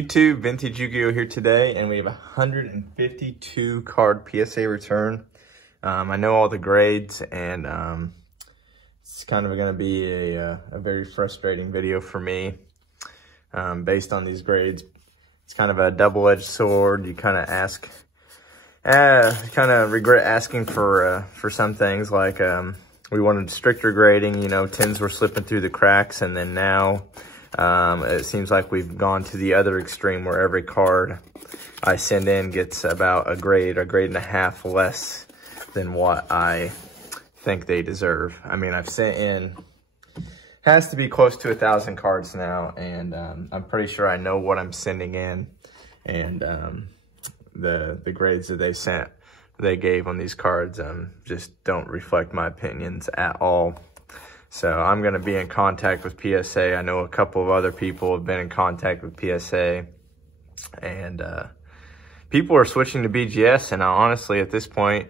YouTube, Vintage Yugioh here today, and we have a 152 card PSA return. I know all the grades, and it's kind of going to be a very frustrating video for me based on these grades. It's kind of a double-edged sword. You kind of regret asking for some things, like we wanted stricter grading. You know, 10s were slipping through the cracks, and then now it seems like we've gone to the other extreme where every card I send in gets about a grade and a half less than what I think they deserve. I mean, I've sent in, has to be close to 1,000 cards now, and I'm pretty sure I know what I'm sending in, and the grades that they gave on these cards just don't reflect my opinions at all. So I'm going to be in contact with PSA. I know a couple of other people have been in contact with PSA, and people are switching to BGS, and honestly at this point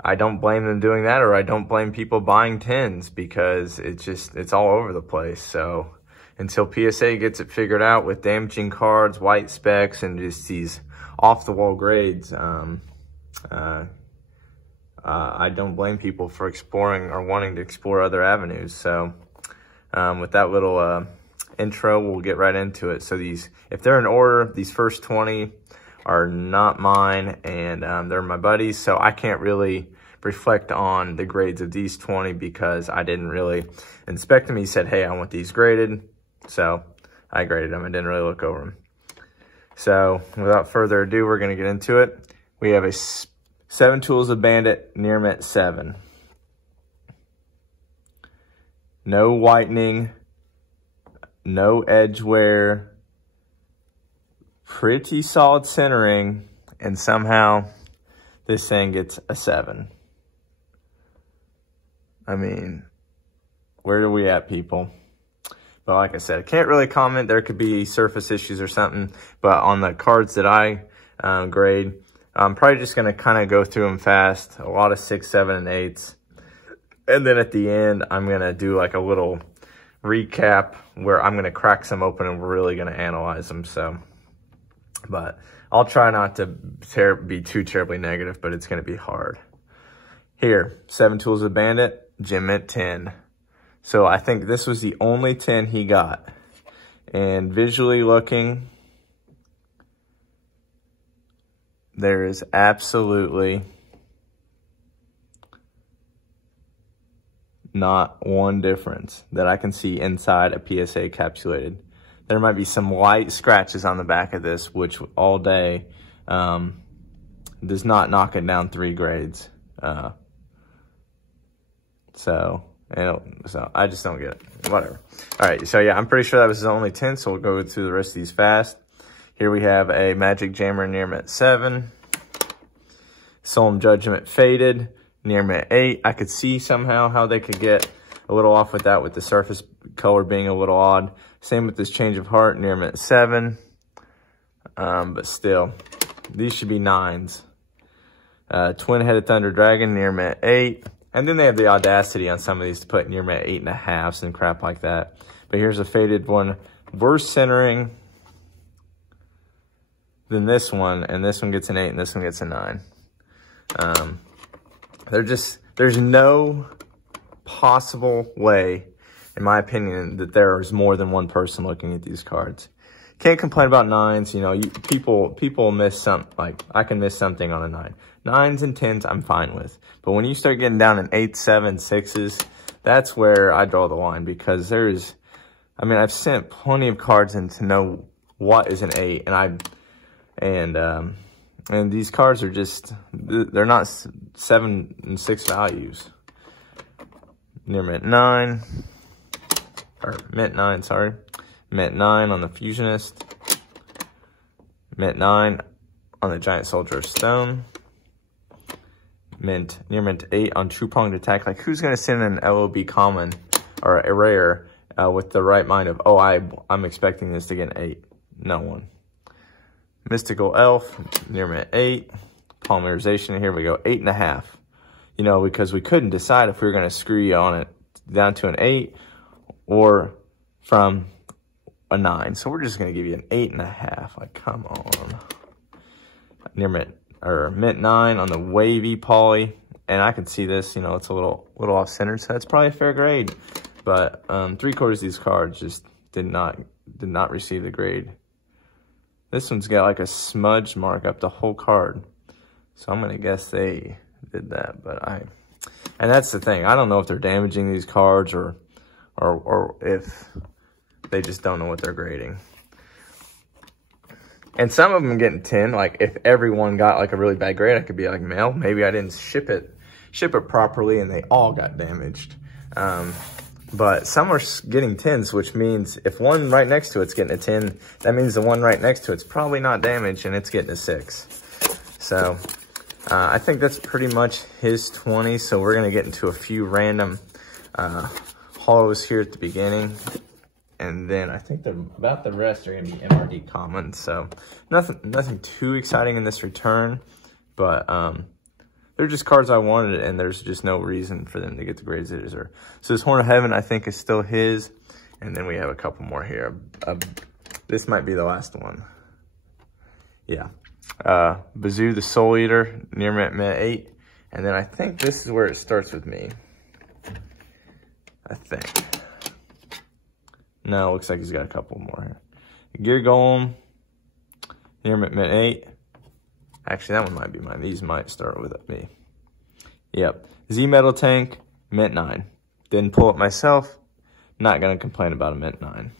I don't blame them doing that, or I don't blame people buying 10s, because it's all over the place. So until PSA gets it figured out with damaging cards, white specs, and just these off-the-wall grades, I don't blame people for exploring or wanting to explore other avenues. So with that little intro, we'll get right into it. So if they're in order, these first 20 are not mine, and they're my buddies, so I can't really reflect on the grades of these 20 because I didn't really inspect them. He said, hey, I want these graded, so I graded them. I didn't really look over them. So without further ado, we're going to get into it. We have a 7 Tools of Bandit Near Mint 7. No whitening, no edge wear, pretty solid centering, and somehow this thing gets a 7. I mean, where are we at, people? But like I said, I can't really comment. There could be surface issues or something, but on the cards that I grade, I'm probably just going to kind of go through them fast. A lot of 6, 7, and 8s. And then at the end, I'm going to do like a little recap where I'm going to crack some open and we're really going to analyze them. So, but I'll try not to be too terribly negative, but it's going to be hard. Here, 7 Tools of Bandit, Gem Mint 10. So I think this was the only 10 he got. And visually looking, there is absolutely not one difference that I can see inside a PSA encapsulated. There might be some light scratches on the back of this, which all day does not knock it down 3 grades. So I just don't get it. Whatever. All right, so yeah, I'm pretty sure that was his only 10, so we'll go through the rest of these fast. Here we have a Magic Jammer Near Mint 7. Solemn Judgment Faded Near Mint 8. I could see somehow how they could get a little off with that, with the surface color being a little odd. Same with this Change of Heart Near Mint 7. But still, these should be 9s. Twin-Headed Thunder Dragon Near Mint 8. And then they have the audacity on some of these to put Near Mint 8.5s and crap like that. But here's a faded one. Worse centering than this one, and this one gets an 8 and this one gets a 9. There's no possible way, in my opinion, that there is more than one person looking at these cards. Can't complain about 9s. You know, people miss something. Like, I can miss something on a 9. 9s and 10s I'm fine with, but when you start getting down in 8s, 7s, 6s, that's where I draw the line, because I've sent plenty of cards in to know what is an 8, and these cards are just, they're not 7 and 6 values. Near Mint 9, or Mint 9, sorry. Mint 9 on the Fusionist. Mint 9 on the Giant Soldier of Stone. Near Mint 8 on True Pronged Attack. Like, who's going to send an LOB common or a rare with the right mind of, oh, I'm expecting this to get an 8? No one. Mystical Elf, Near Mint 8. Polymerization, here we go, 8.5. You know, because we couldn't decide if we were going to screw you on it down to an 8 or from a 9. So we're just gonna give you an 8.5. Like, come on. Near mint, or mint 9 on the wavy poly. And I can see this, you know, it's a little off center, so that's probably a fair grade. But 3/4 of these cards just did not receive the grade. This one's got like a smudge mark up the whole card. So I'm gonna guess they did that, and that's the thing. I don't know if they're damaging these cards or if they just don't know what they're grading. And some of them are getting 10. Like, if everyone got like a really bad grade, I could be like, Mel, maybe I didn't ship it properly and they all got damaged. But some are getting 10s, which means if one right next to it's getting a 10, that means the one right next to it's probably not damaged and it's getting a 6. So I think that's pretty much his 20. So we're gonna get into a few random hollows here at the beginning. And then I think about the rest are gonna be MRD commons. So nothing too exciting in this return, but they're just cards I wanted, and there's just no reason for them to get the grades they deserve. So this Horn of Heaven, I think, is still his. And then we have a couple more here. This might be the last one. Yeah. Bazoo the Soul Eater, near mint 8. And then I think this is where it starts with me. I think. No, looks like he's got a couple more here. Gear Golem, near mint 8. Actually, that one might be mine. These might start with me. Yep. Z Metal Tank, mint 9. Didn't pull it myself. Not going to complain about a mint 9.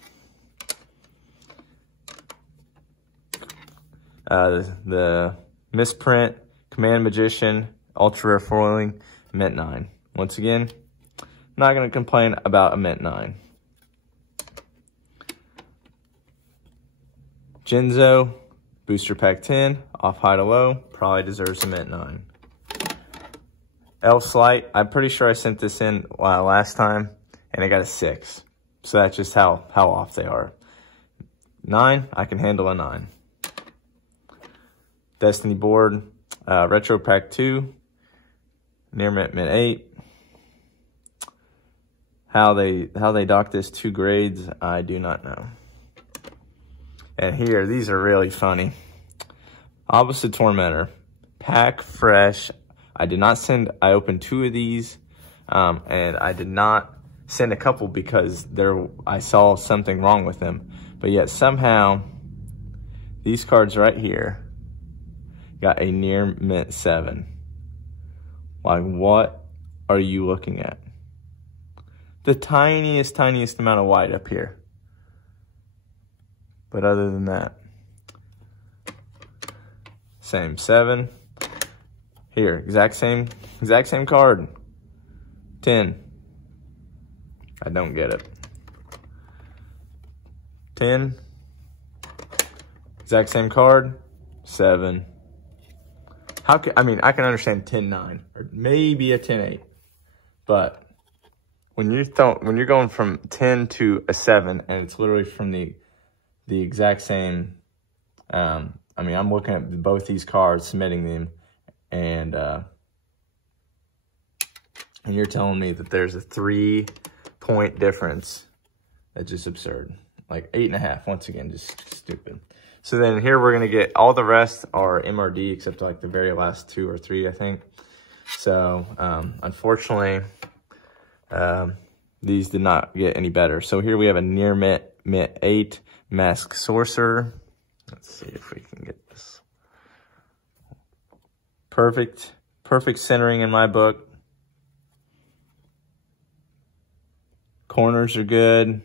The Misprint, Command Magician, Ultra Rare Foiling, mint 9. Once again, not going to complain about a mint 9. Jinzo, Booster Pack 10, off high to low, probably deserves a mint 9. Elf Slight, I'm pretty sure I sent this in last time, and I got a 6. So that's just how off they are. 9, I can handle a 9. Destiny Board, Retro Pack 2, near mint 8. How they dock this 2 grades, I do not know. And here, these are really funny. Opposite Tormentor, pack fresh. I opened 2 of these, and I did not send a couple because I saw something wrong with them. But yet somehow, these cards right here got a near mint 7. Like, what are you looking at? The tiniest amount of white up here. But other than that, same 7. Here, exact same card. 10. I don't get it. 10. Exact same card. 7. I can understand 10-9 or maybe a 10-8, but when you're going from 10 to a 7 and it's literally from the exact same, I'm looking at both these cards, submitting them, and you're telling me that there's a 3-point difference. That's just absurd. Like 8.5, once again, just stupid. So then here we're gonna get, all the rest are MRD except like the very last 2 or 3, I think. So unfortunately, these did not get any better. So here we have a near mint 8 Mask Sorcerer. Let's see if we can get this. Perfect centering in my book. Corners are good.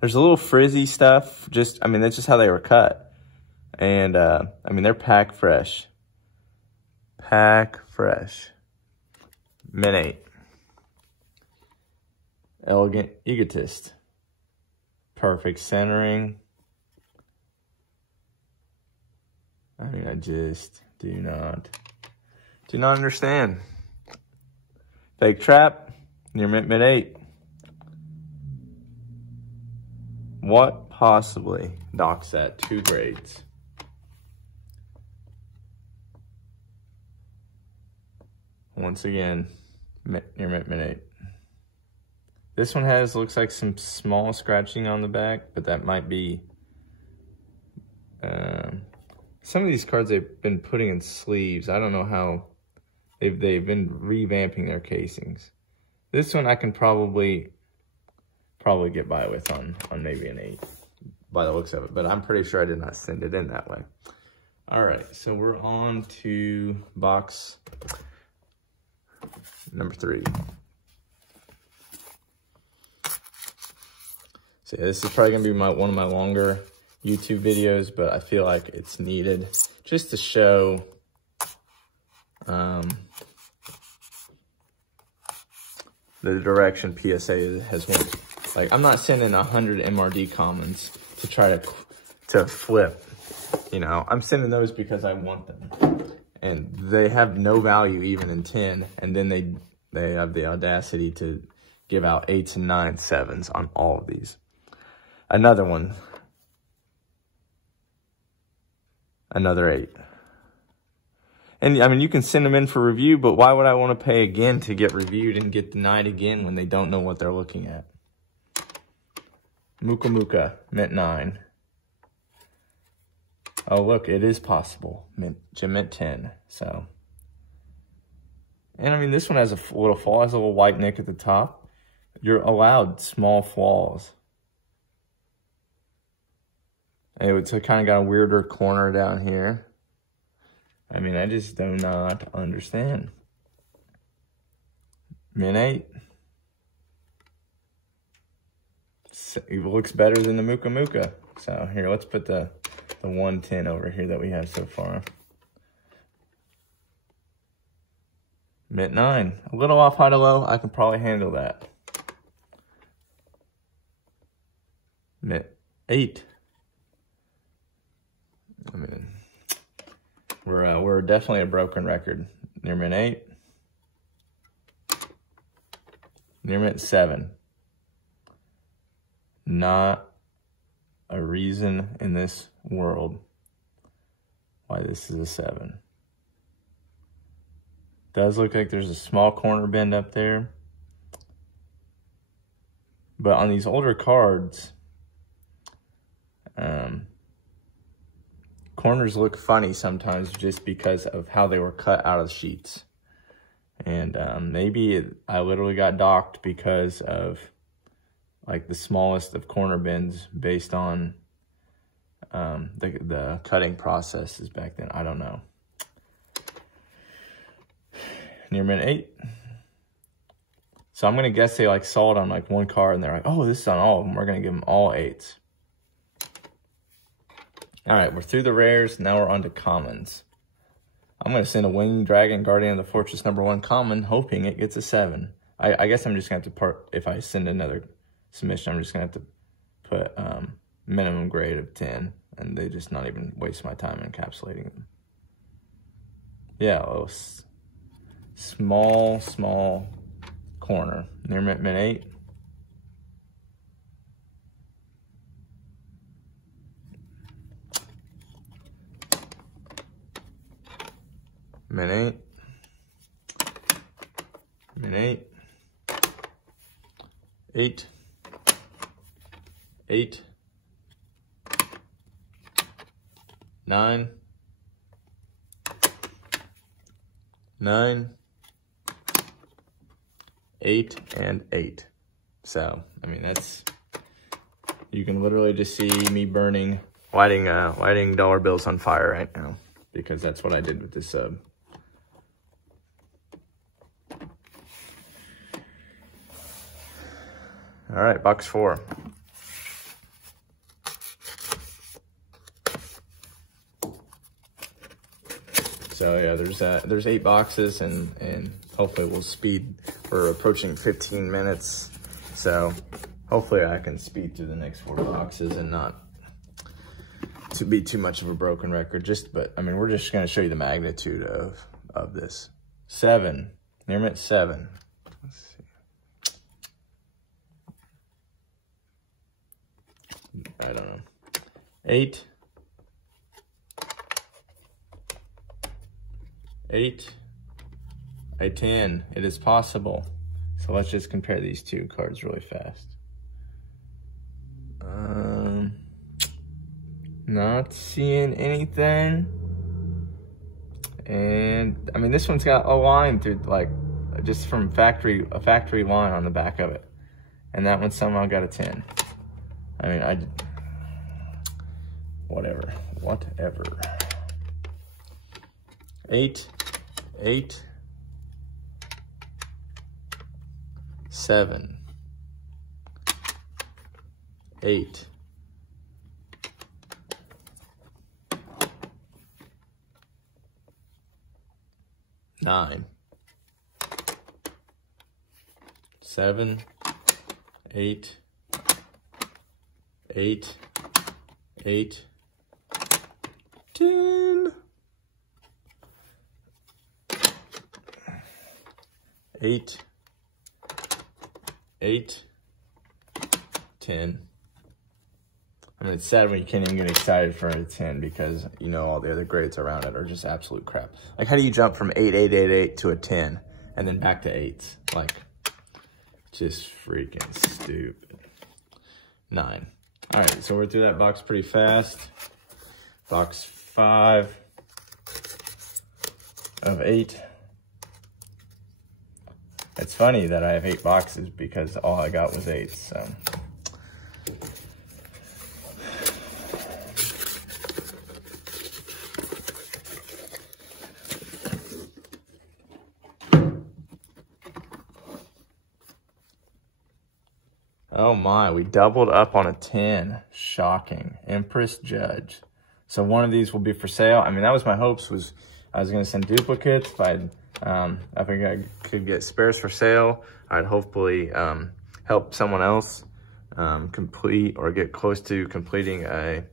There's a little frizzy stuff. That's just how they were cut. And they're pack fresh. Pack fresh. Mint 8. Elegant Egotist. Perfect centering. I just do not understand. Fake Trap, near mint 8. What possibly docks that 2 grades? Once again, near mint 8. This one looks like some small scratching on the back, but that might be, some of these cards they've been putting in sleeves. I don't know how they've been revamping their casings. This one I can probably get by with on maybe an 8 by the looks of it, but I'm pretty sure I did not send it in that way. All right, so we're on to box number 3. So yeah, this is probably gonna be one of my longer YouTube videos, but I feel like it's needed just to show the direction PSA has went. Like, I'm not sending 100 MRD commons to try to flip. You know, I'm sending those because I want them. And they have no value even in 10. And then they have the audacity to give out 8s and 9s, 7s on all of these. Another one. Another 8. And I mean, you can send them in for review, but why would I want to pay again to get reviewed and get denied again when they don't know what they're looking at? Muka Muka, mint 9. Oh, look, it is possible. Mint 10, so. And I mean, this one has a little flaw, has a little white nick at the top. You're allowed small flaws. And it's kind of got a weirder corner down here. I mean, I just do not understand. Mint 8. It looks better than the Muka Muka. So here, let's put the 110 over here that we have so far. Mint 9. A little off high to low. I can probably handle that. Mint 8. I mean, we're definitely a broken record. Near mint 8. Near mint 7. Not a reason in this world why this is a 7. Does look like there's a small corner bend up there. But on these older cards, corners look funny sometimes just because of how they were cut out of the sheets. And maybe I literally got docked because of like the smallest of corner bends based on the cutting processes back then. I don't know. Near mint 8. So I'm going to guess they like saw it on like one card and they're like, oh, this is on all of them. We're going to give them all 8s. All right, we're through the rares. Now we're on to commons. I'm going to send a Winged Dragon Guardian of the Fortress #1 common, hoping it gets a 7. I guess I'm just going to have to if I send another submission, I'm just going to have to put minimum grade of 10, and they just not even waste my time encapsulating them. Yeah, a little small corner. Near mint 8. Mint 8. Mint 8. 8. 8. 9. 9. 8 and 8. So, I mean, that's, you can literally just see me lighting dollar bills on fire right now, because that's what I did with this sub. All right, box 4. So yeah, there's 8 boxes, and hopefully we'll speed. We're approaching 15 minutes, so hopefully I can speed through the next 4 boxes and not to be too much of a broken record. But I mean, we're just gonna show you the magnitude of this. 7, near mint 7. Let's see. I don't know. 8. 8. A 10. It is possible. So let's just compare these two cards really fast. Not seeing anything. And I mean, this one's got a line through, like, just from a factory line on the back of it. And that one somehow got a 10. I mean, whatever. 8, 7, 8, 9, 7, 8, 8, 8, 10, 8, 8, 10. I mean, it's sad when you can't even get excited for a 10 because, you know, all the other grades around it are just absolute crap. Like, how do you jump from 8, 8, 8, 8 to a 10 and then back to 8s? Like, just freaking stupid. 9. All right, so we're through that box pretty fast. Box 5 of 8. It's funny that I have 8 boxes because all I got was 8, so. Oh my, we doubled up on a 10. Shocking. Empress Judge. So one of these will be for sale. I mean, that was my hopes, was I was gonna send duplicates. If I could get spares for sale, I'd hopefully help someone else complete or get close to completing a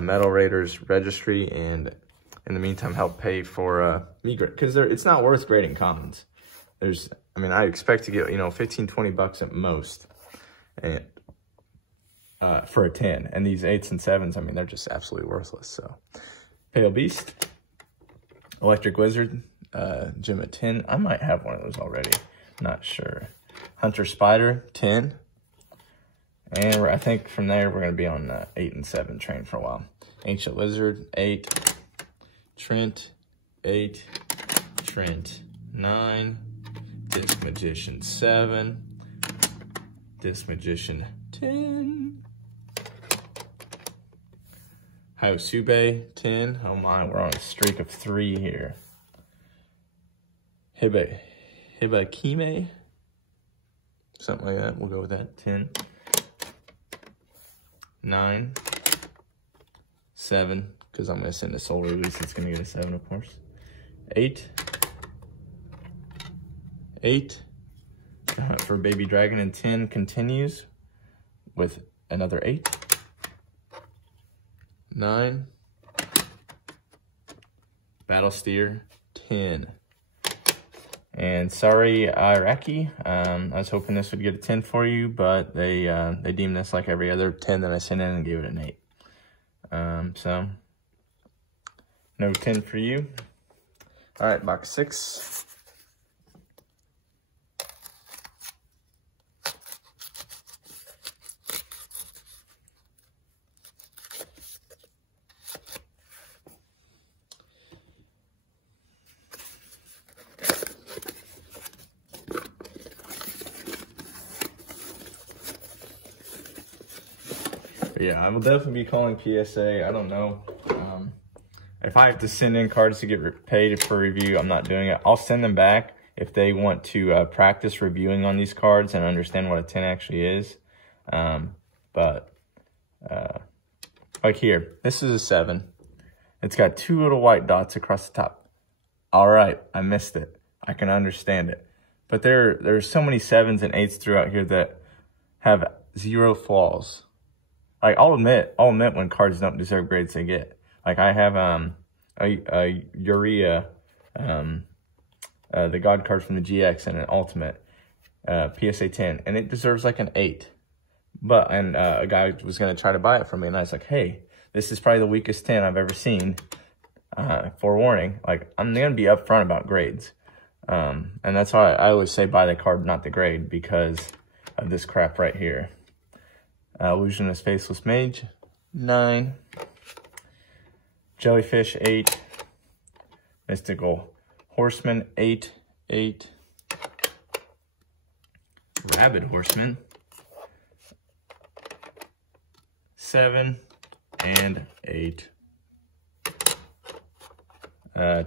Metal Raiders registry, and in the meantime help pay for me, because it's not worth grading commons. I mean, I expect to get, you know, 15, 20 bucks at most, and for a 10, and these 8s and 7s, I mean, they're just absolutely worthless. So Pale Beast, Electric Wizard, Gem at 10. I might have one of those already, not sure. Hunter Spider, 10. And I think from there, we're going to be on 8 and 7 train for a while. Ancient Lizard, 8. Trent, 8. Trent, 9. Disc Magician, 7. Disc Magician, 10. Hyosube, 10. Oh my, we're on a streak of 3 here. Hibakime, something like that. We'll go with that. 10. 9. 7, because I'm going to send a soul release. It's going to get a 7, of course. 8. 8. For Baby Dragon, and 10 continues with another 8. 9. Battle Steer, 10. And sorry, Iraqi. I was hoping this would get a 10 for you, but they deemed this like every other 10 that I sent in and gave it an 8. So no 10 for you. All right, box 6. Yeah, I will definitely be calling PSA. I don't know. If I have to send in cards to get paid for review, I'm not doing it. I'll send them back if they want to practice reviewing on these cards and understand what a 10 actually is. Like here, this is a 7. It's got 2 little white dots across the top. All right, I missed it. I can understand it. But there's so many 7s and 8s throughout here that have 0 flaws. Like, I'll admit when cards don't deserve grades they get. Like, I have a Urea, the God card from the GX and an Ultimate, PSA 10, and it deserves like an 8. And a guy was going to try to buy it from me, and I was like, hey, this is probably the weakest 10 I've ever seen. Forewarning, like, I'm going to be upfront about grades. And that's why I always say buy the card, not the grade, because of this crap right here. Illusionist Faceless Mage, 9. Jellyfish, 8. Mystical Horseman, 8. Rabid Horseman, 7 and 8.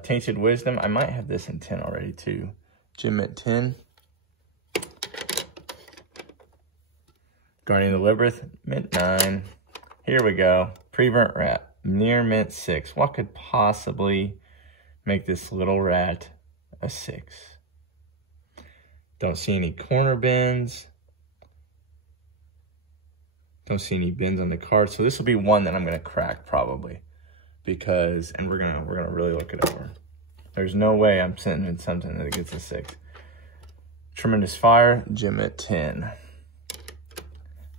Tainted Wisdom, I might have this in 10 already too. Gem at 10. Guardian of the Labyrinth, mint 9. Here we go. Pre-burnt rat, near mint 6. What could possibly make this little rat a 6? Don't see any corner bins. Don't see any bins on the card. So this will be one that I'm gonna crack probably, because, and we're gonna really look it over. There's no way I'm sitting in something that gets a 6. Tremendous Fire, gem at 10.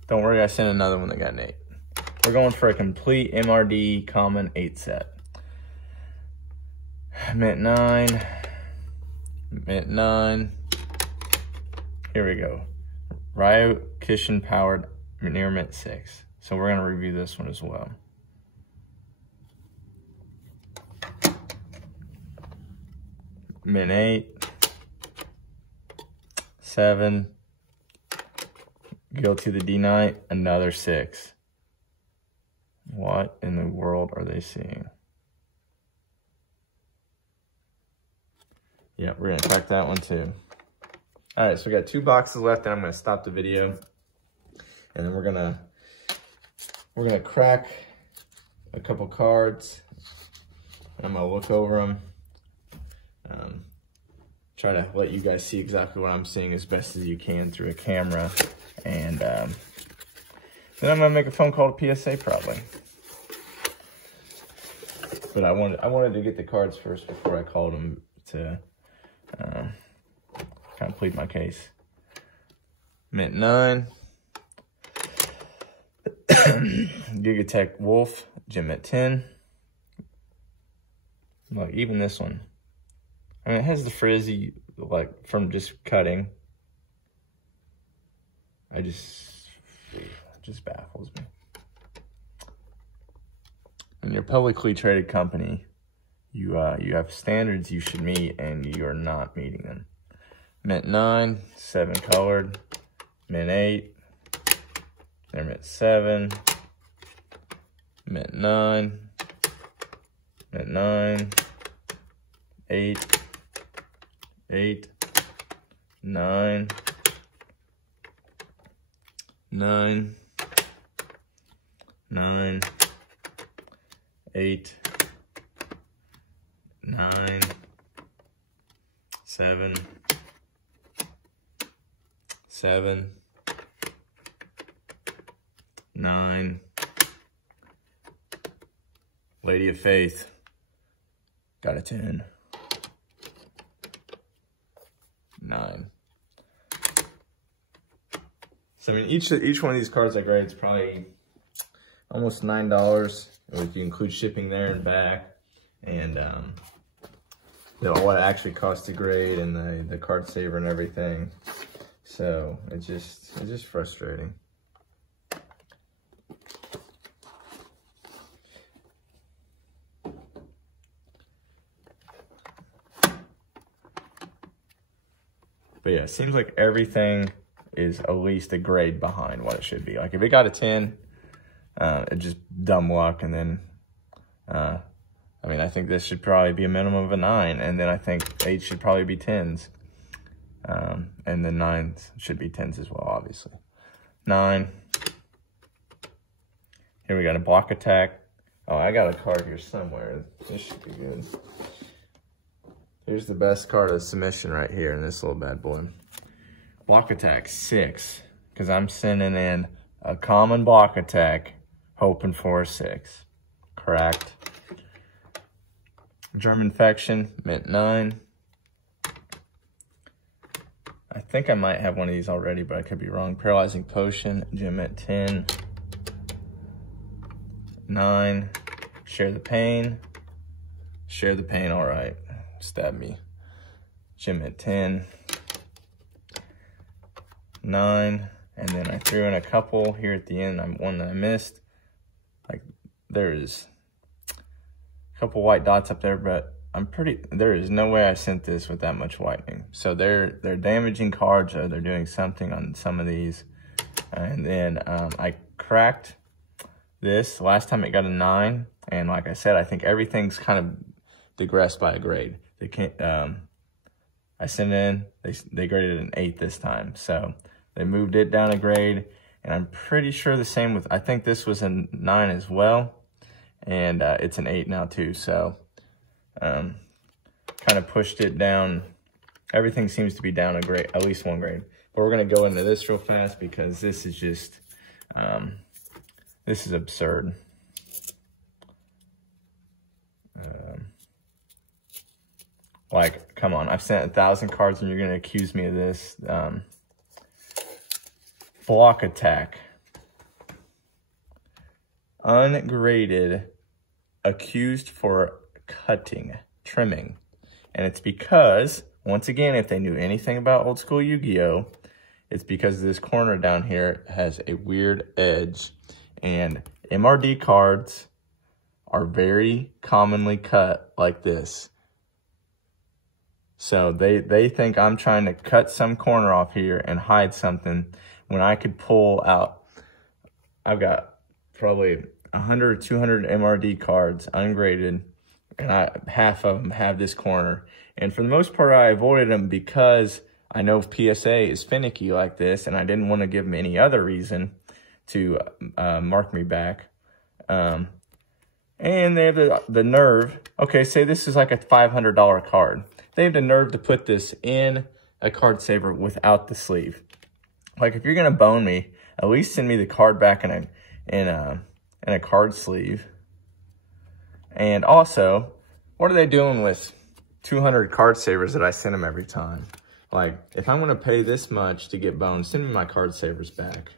Don't worry, I sent another one that got an 8. We're going for a complete MRD common 8 set. Mint 9. Mint 9. Here we go. Ryo Kishin powered near mint 6. So we're going to review this one as well. Mint 8. 7. Guilty the D-Knight, another 6. What in the world are they seeing? Yeah, we're gonna crack that one too. All right, so we got 2 boxes left, and I'm gonna stop the video, and then we're gonna crack a couple cards. I'm gonna look over them, try to let you guys see exactly what I'm seeing as best as you can through a camera, and then I'm gonna make a phone call to PSA probably. But I wanted to get the cards first before I called them to kind of plead my case. Mint 9. Gigatech Wolf, gem at 10. Look, even this one. I mean, it has the frizzy, like, from just cutting. It just baffles me. When you're a publicly traded company, you have standards you should meet, and you are not meeting them. Mint 9, 7 colored. Mint 8. They're mint 7. Mint 9. Mint 9. 8. 8. 9. 9. 9. 8. 9. 7. 7. 9. Lady of Faith. Got a 10. 9. So I mean, each one of these cards I grade is probably almost $9 if you include shipping there and back, and what it actually costs to grade, and the card saver and everything. So it's just frustrating. But yeah, it seems like everything is at least a grade behind what it should be. Like if it got a 10, it's just dumb luck. And then, I mean, I think this should probably be a minimum of a 9. And then I think 8 should probably be 10s. And then 9s should be 10s as well, obviously. 9. Here we got a block attack. Oh, I got a card here somewhere. This should be good. Here's the best card of submission right here in this little bad boy. Block attack 6, because I'm sending in a common block attack, hoping for a 6. Correct. Germ Infection, mint 9. I think I might have one of these already, but I could be wrong. Paralyzing Potion, gem at 10. 9. Share the Pain. Share the Pain, all right. Stab me. gym at 10, 9, and then I threw in a couple here at the end. One that I missed. Like there's a couple white dots up there, but there is no way I sent this with that much whitening. So they're damaging cards, or they're doing something on some of these. And then I cracked this. Last time it got a 9, and like I said, I think everything's kind of digressed by a grade. They can't. I sent it in. They graded an 8 this time, so they moved it down a grade. And I'm pretty sure the same with. I think this was a 9 as well, and it's an 8 now too. So kind of pushed it down. Everything seems to be down a grade, at least 1 grade. But we're gonna go into this real fast because this is just this is absurd. Like, come on, I've sent 1,000 cards and you're gonna accuse me of this. Block attack. Ungraded, accused for cutting, trimming. And it's because, once again, if they knew anything about old school Yu-Gi-Oh, it's because this corner down here has a weird edge. And MRD cards are very commonly cut like this. So they think I'm trying to cut some corner off here and hide something when I could pull out. I've got probably 100 or 200 MRD cards ungraded, and half of them have this corner. And for the most part, I avoided them because I know PSA is finicky like this, and I didn't want to give them any other reason to mark me back. And they have the nerve. Okay, say this is like a $500 card. They have the nerve to put this in a card saver without the sleeve. Like, if you're gonna bone me, at least send me the card back in a card sleeve. And also, what are they doing with 200 card savers that I send them every time? Like, if I'm gonna pay this much to get boned, send me my card savers back.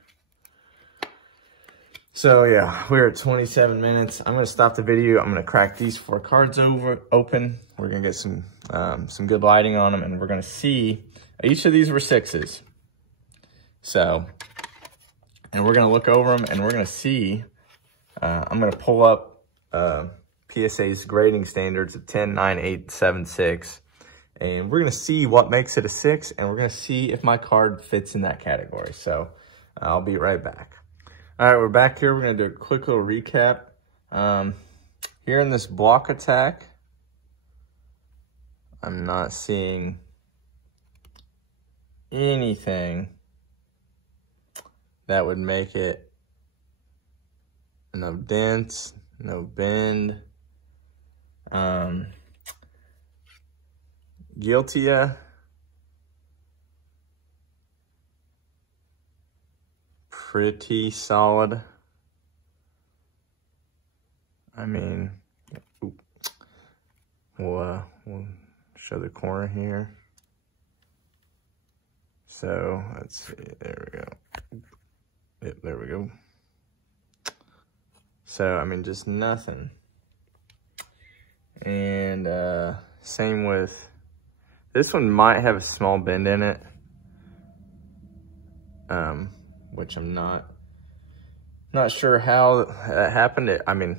So yeah, we're at 27 minutes. I'm gonna stop the video. I'm gonna crack these 4 cards open. We're gonna get some good lighting on them, and we're gonna see, each of these were 6s. So, and we're gonna look over them, and we're gonna see, I'm gonna pull up PSA's grading standards of 10, 9, 8, 7, 6. And we're gonna see what makes it a 6, and we're gonna see if my card fits in that category. So I'll be right back. All right, we're back here. We're gonna do a quick little recap. Here in this block attack, I'm not seeing anything that would make it no dents, no bend. Yugioh, pretty solid. I mean, we'll show the corner here. So let's see, there we go. Yep, there we go. So, I mean, just nothing. And same with, this one might have a small bend in it. Which I'm not sure how that happened. I mean,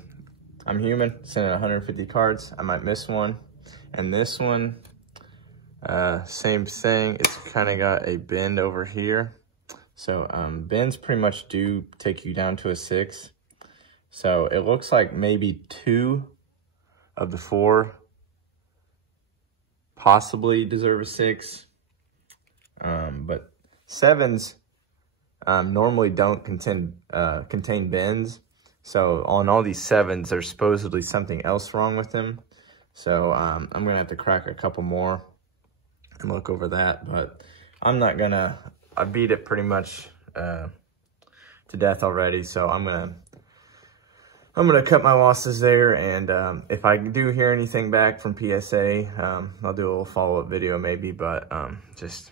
I'm human, sending 150 cards. I might miss one. And this one, same thing. It's kind of got a bend over here. So bends pretty much do take you down to a 6. So it looks like maybe 2 of the 4 possibly deserve a 6. But 7s normally don't contain bends. So on all these 7s, there's supposedly something else wrong with them. So I'm gonna have to crack a couple more and look over that. But I'm not gonna, I beat it pretty much to death already. So I'm gonna cut my losses there. And if I do hear anything back from PSA, I'll do a little follow-up video maybe. But just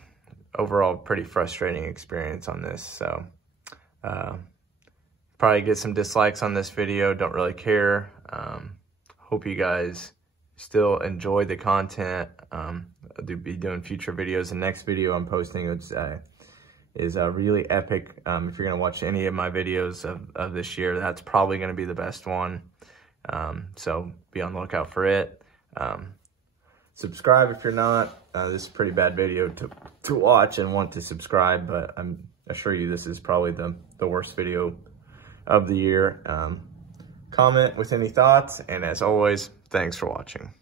overall, pretty frustrating experience on this. So probably get some dislikes on this video. Don't really care. Hope you guys still enjoy the content. be doing future videos. The next video I'm posting is really epic. If you're gonna watch any of my videos of this year, that's probably gonna be the best one. So be on the lookout for it. Subscribe if you're not. This is a pretty bad video to watch and want to subscribe, but I assure you this is probably the worst video of the year. Comment with any thoughts, and as always, thanks for watching.